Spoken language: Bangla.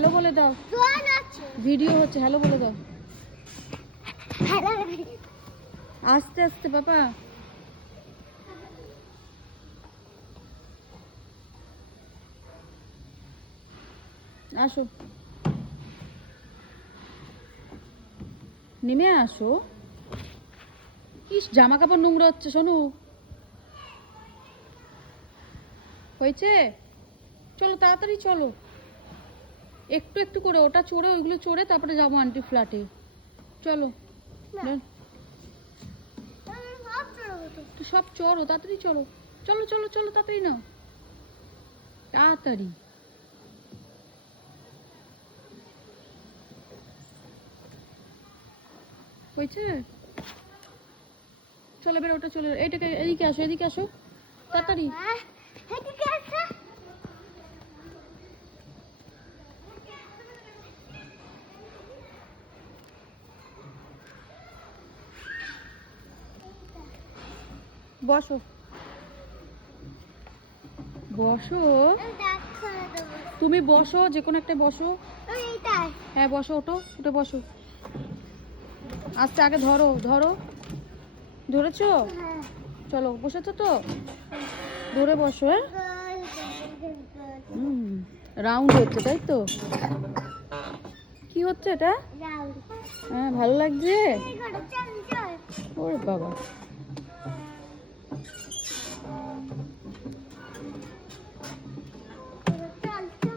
হ্যালো বলে দাও, ভিডিও হচ্ছে, হ্যালো বলে দাও। আস্তে আস্তে বাবা। আসো, নেমে আসো। ইস, জামা কাপড় নোংরা হচ্ছে। শোনো, হয়েছে? চলো তাড়াতাড়ি চলো, একটু একটু করে ওটা চড়ে, ওইগুলো চড়ে তারপরে যাবো আন্টি ফ্ল্যাটে। চলো সব চড়ো, তাড়াতাড়ি চলো, চলো চলো চলো, তাড়াতাড়ি নাও, তাড়াতাড়ি। হয়েছে? চলো এবার ওটা চলে, এইটাকে এদিকে আসো, এদিকে আসো তাড়াতাড়ি। বসো বসো, তুমি বসো, যে কোনো একটা বসো। হ্যাঁ বসো, ওটো উঠে বসো। আচ্ছা আগে ধরো ধরো, ধরেছো? চলো বসেছো তো, ধরে বসো। হ্যাঁ রাউন্ড হচ্ছে তাই তো? কি হচ্ছে এটা? হ্যাঁ ভালো লাগছে। ওরে বাবা।